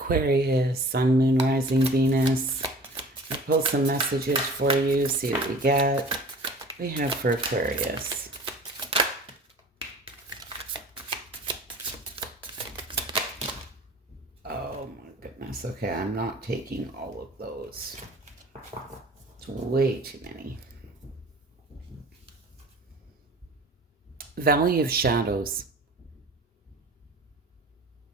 Aquarius, Sun, Moon, Rising, Venus. I'll pull some messages for you, see what we get. We have for Aquarius. Oh my goodness. Okay, I'm not taking all of those. It's way too many. Valley of Shadows.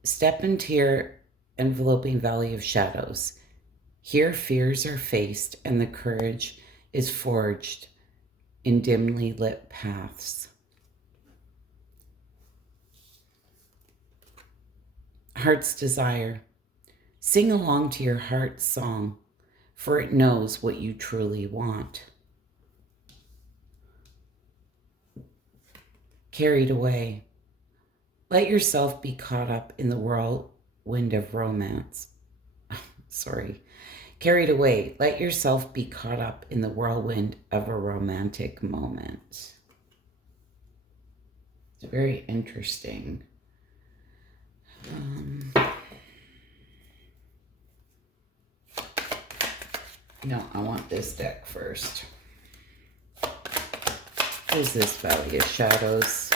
Step into your enveloping valley of shadows. Here fears are faced and the courage is forged in dimly lit paths. Heart's desire. Sing along to your heart's song, for it knows what you truly want. Carried away. Let yourself be caught up in the whirlwind of romance. Sorry. Carried away. Let yourself be caught up in the whirlwind of a romantic moment. It's very interesting. No, I want this deck first. What is this Valley of Shadows?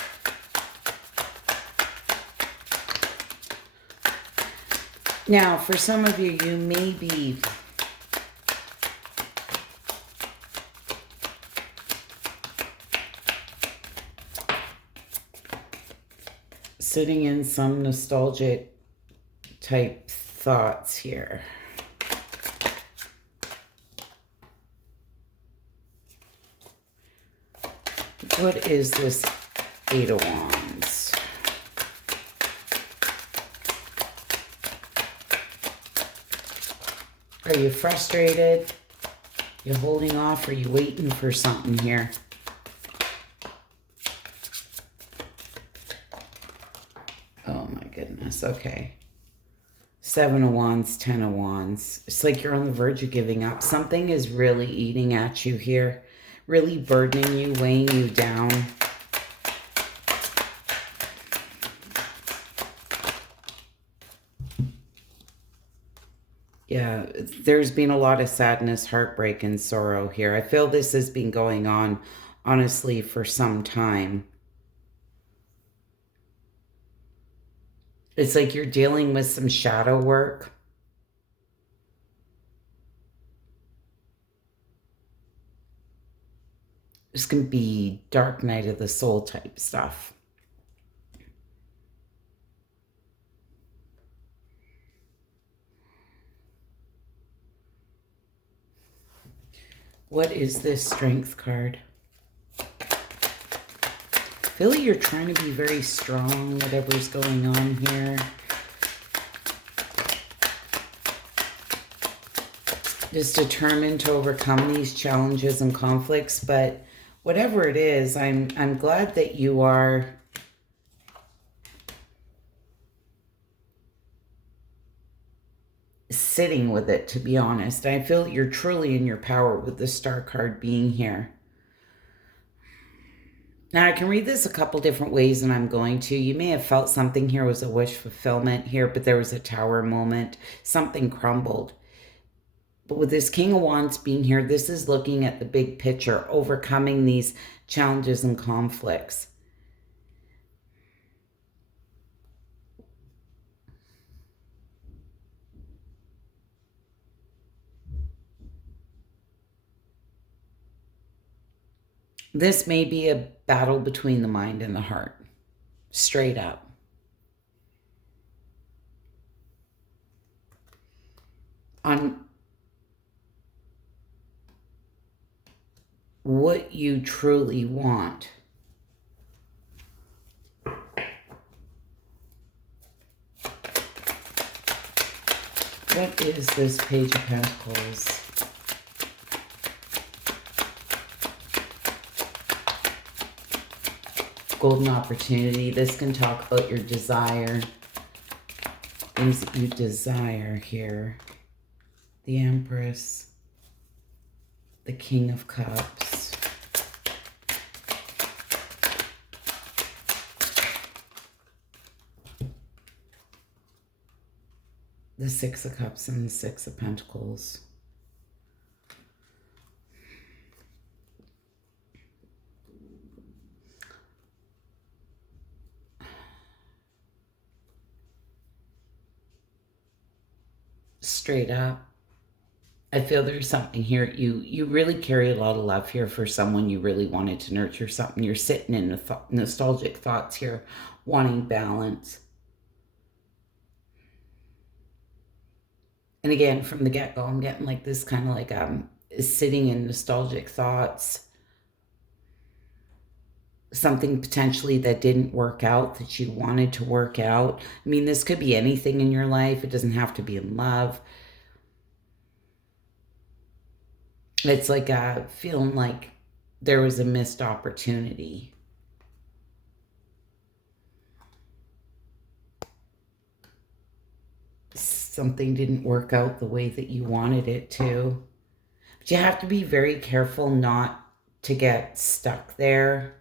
Now, for some of you, you may be sitting in some nostalgic type thoughts here. What is this Eight of Wands? Are you frustrated? You holding off? Are you waiting for something here? Oh my goodness. Okay. 7 of Wands, 10 of Wands. It's like you're on the verge of giving up. Something is really eating at you here. Really burdening you, weighing you down. Yeah, there's been a lot of sadness, heartbreak, and sorrow here. I feel this has been going on, honestly, for some time. It's like you're dealing with some shadow work. This can be dark night of the soul type stuff. What is this Strength card? I feel like you're trying to be very strong, whatever's going on here. Just determined to overcome these challenges and conflicts, but whatever it is, I'm glad that you are sitting with it, to be honest. I feel you're truly in your power with the Star card being here. Now, I can read this a couple different ways, and I'm going to. You may have felt something here was a wish fulfillment here, but there was a tower moment. Something crumbled. But with this King of Wands being here, this is looking at the big picture, overcoming these challenges and conflicts. This may be a battle between the mind and the heart, straight up. On what you truly want. What is this Page of Pentacles? Golden opportunity. This can talk about your desire. Things that you desire here. The Empress. The King of Cups. The Six of Cups and the Six of Pentacles. Straight up, I feel there's something here. You really carry a lot of love here for someone you really wanted to nurture something. You're sitting in nostalgic thoughts here, wanting balance. And again, from the get-go, I'm getting like this kind of like sitting in nostalgic thoughts. Something potentially that didn't work out that you wanted to work out. I mean, this could be anything in your life. It doesn't have to be in love. It's like feeling like there was a missed opportunity. Something didn't work out the way that you wanted it to. But you have to be very careful not to get stuck there.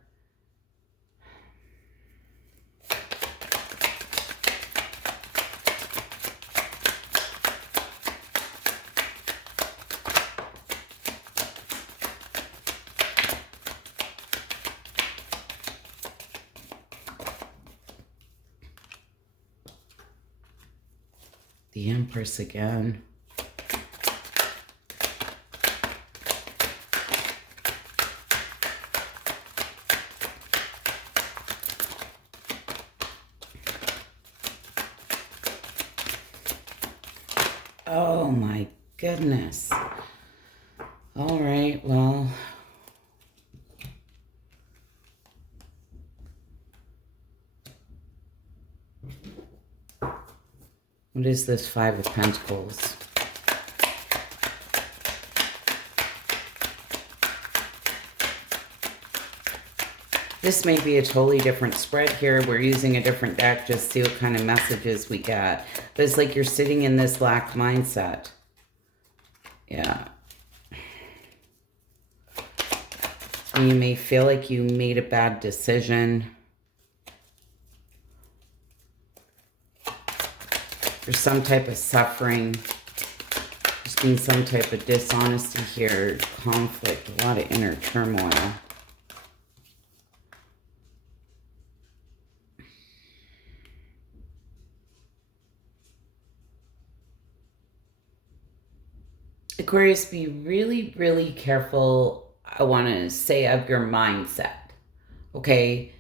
The Empress again. Oh my goodness. All right, well. What is this Five of Pentacles? This may be a totally different spread here. We're using a different deck, just see what kind of messages we get. But it's like you're sitting in this lack mindset. Yeah. And you may feel like you made a bad decision. There's some type of suffering. There's been some type of dishonesty here, conflict, a lot of inner turmoil. Aquarius, be really, really careful, I want to say, of your mindset, okay?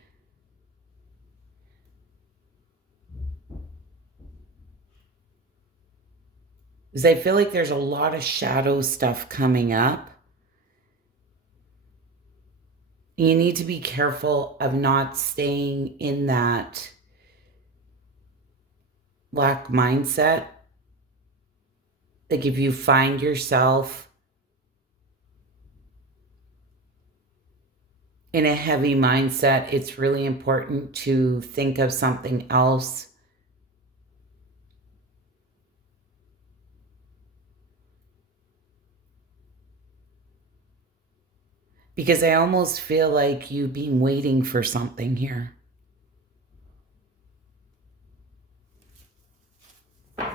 Because I feel like there's a lot of shadow stuff coming up. You need to be careful of not staying in that lack mindset. Like if you find yourself in a heavy mindset, it's really important to think of something else. Because I almost feel like you've been waiting for something here. But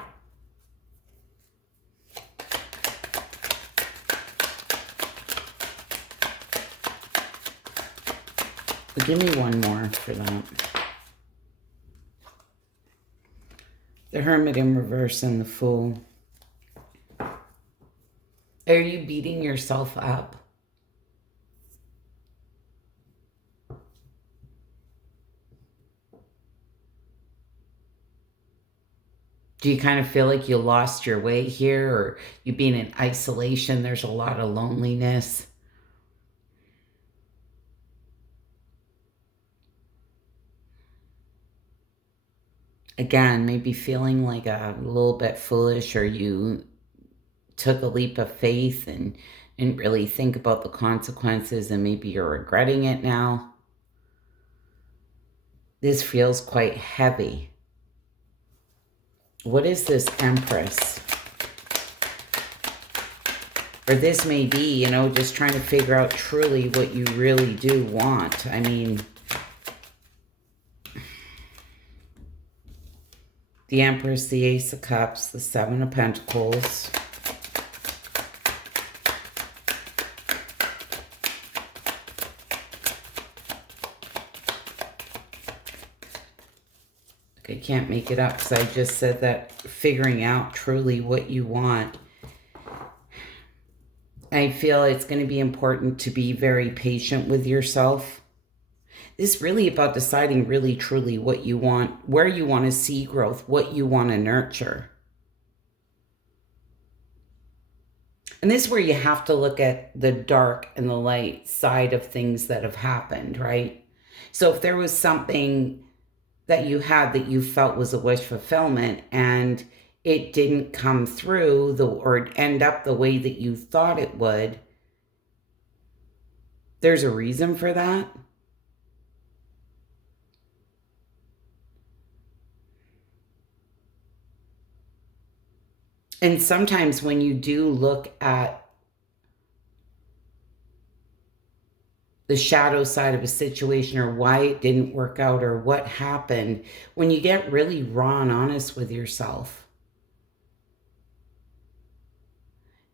give me one more for that. The Hermit in reverse and the Fool. Are you beating yourself up? Do you kind of feel like you lost your way here, or you being in isolation? There's a lot of loneliness. Again, maybe feeling like a little bit foolish, or you took a leap of faith and didn't really think about the consequences, and maybe you're regretting it now. This feels quite heavy. What is this Empress? Or this may be, you know, just trying to figure out truly what you really do want. I mean, the Empress, the Ace of Cups, the Seven of Pentacles. I can't make it up because I just said that figuring out truly what you want. I feel it's going to be important to be very patient with yourself. This is really about deciding really truly what you want, where you want to see growth, what you want to nurture. And this is where you have to look at the dark and the light side of things that have happened, right? So if there was something that you had that you felt was a wish fulfillment and it didn't come through or end up the way that you thought it would, there's a reason for that. And sometimes when you do look at the shadow side of a situation or why it didn't work out or what happened, when you get really raw and honest with yourself.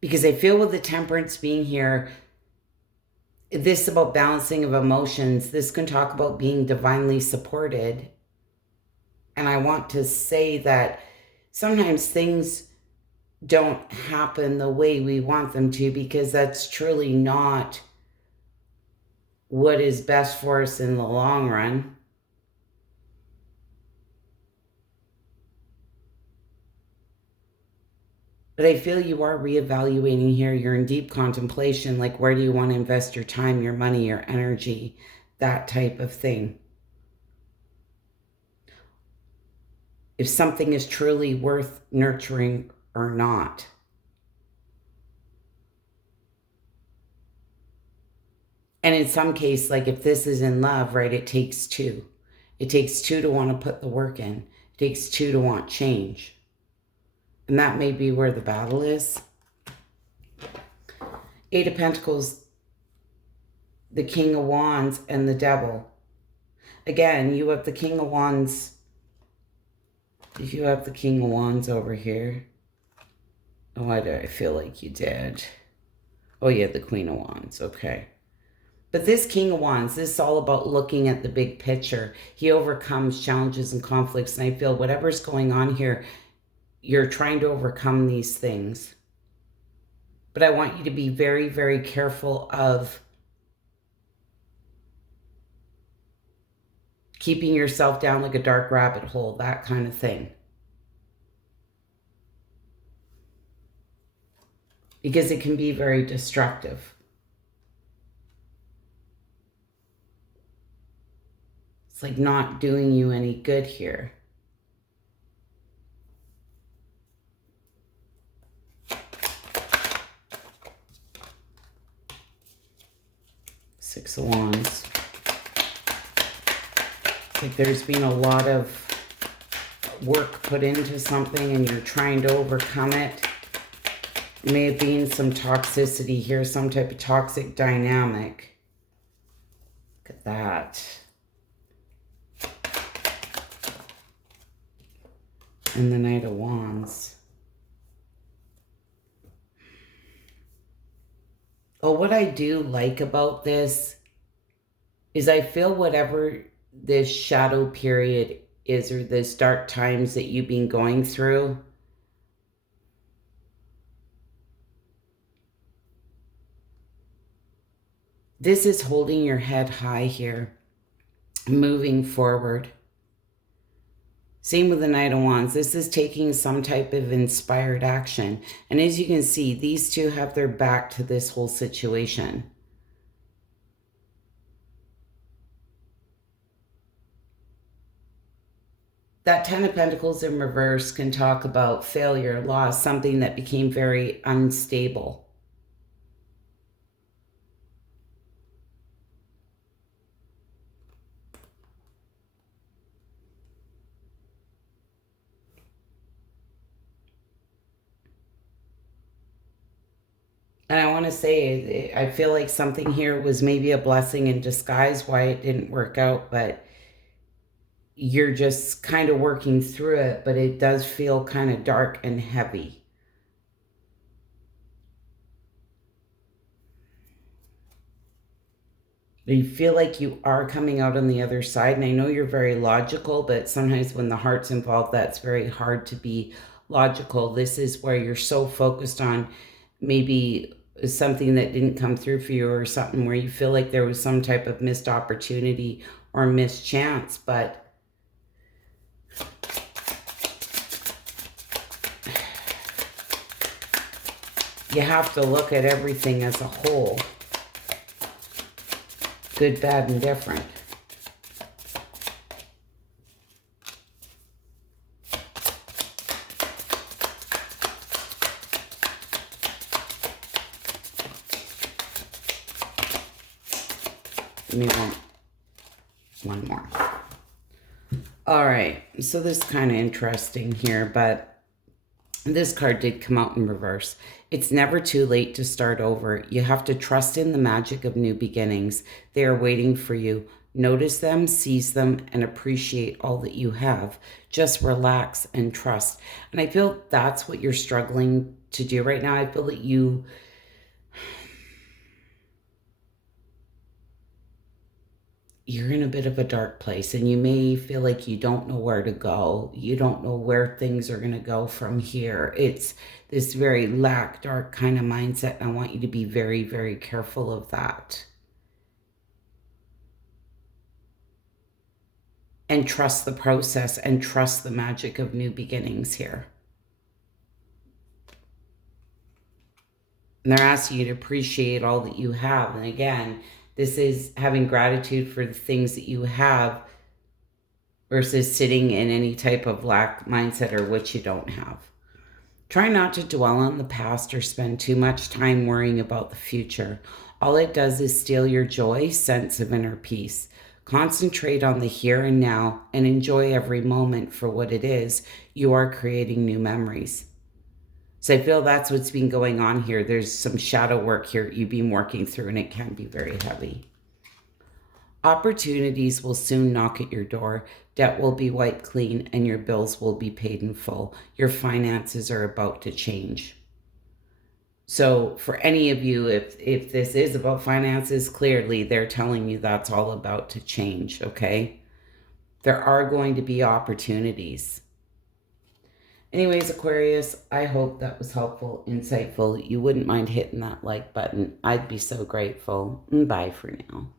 Because I feel with the Temperance being here, this about balancing of emotions, this can talk about being divinely supported. And I want to say that sometimes things don't happen the way we want them to because that's truly not what is best for us in the long run. But I feel you are reevaluating here. You're in deep contemplation, like where do you want to invest your time, your money, your energy, that type of thing. If something is truly worth nurturing or not. And in some case, like if this is in love, right, it takes two. It takes two to want to put the work in. It takes two to want change. And that may be where the battle is. Eight of Pentacles, the King of Wands, and the Devil. Again, you have the King of Wands. If you have the King of Wands over here. Oh, why do I feel like you did? Oh, yeah, the Queen of Wands. Okay. But this King of Wands, this is all about looking at the big picture. He overcomes challenges and conflicts. And I feel whatever's going on here, you're trying to overcome these things. But I want you to be very, very careful of keeping yourself down like a dark rabbit hole, that kind of thing. Because it can be very destructive. It's like not doing you any good here. Six of Wands. It's like there's been a lot of work put into something and you're trying to overcome it. There may have been some toxicity here, some type of toxic dynamic. Look at that. And the Knight of Wands. Oh, what I do like about this is I feel whatever this shadow period is or this dark times that you've been going through, this is holding your head high here, moving forward. Same with the Knight of Wands. This is taking some type of inspired action. And as you can see, these two have their back to this whole situation. That Ten of Pentacles in reverse can talk about failure, loss, something that became very unstable. And I want to say, I feel like something here was maybe a blessing in disguise why it didn't work out, but you're just kind of working through it, but it does feel kind of dark and heavy. You feel like you are coming out on the other side. And I know you're very logical, but sometimes when the heart's involved, that's very hard to be logical. This is where you're so focused on maybe something that didn't come through for you, or something where you feel like there was some type of missed opportunity or missed chance. But you have to look at everything as a whole. Good, bad, and different. Give me one more. All right, so this is kind of interesting here, but this card did come out in reverse. It's never too late to start over. You have to trust in the magic of new beginnings. They are waiting for you. Notice them, seize them, and appreciate all that you have. Just relax and trust. And I feel that's what you're struggling to do right now. I feel that you're in a bit of a dark place, and you may feel like you don't know where to go. You don't know where things are going to go from here. It's this very dark kind of mindset, and I want you to be very, very careful of that. And trust the process and trust the magic of new beginnings here. And they're asking you to appreciate all that you have. And again, this is having gratitude for the things that you have versus sitting in any type of lack mindset or what you don't have. Try not to dwell on the past or spend too much time worrying about the future. All it does is steal your joy, sense of inner peace. Concentrate on the here and now and enjoy every moment for what it is. You are creating new memories. So I feel that's what's been going on here. There's some shadow work here you've been working through, and it can be very heavy. Opportunities will soon knock at your door. Debt will be wiped clean, and your bills will be paid in full. Your finances are about to change. So for any of you, if this is about finances, clearly they're telling you that's all about to change, okay? There are going to be opportunities. Anyways, Aquarius, I hope that was helpful, insightful. You wouldn't mind hitting that like button. I'd be so grateful. Bye for now.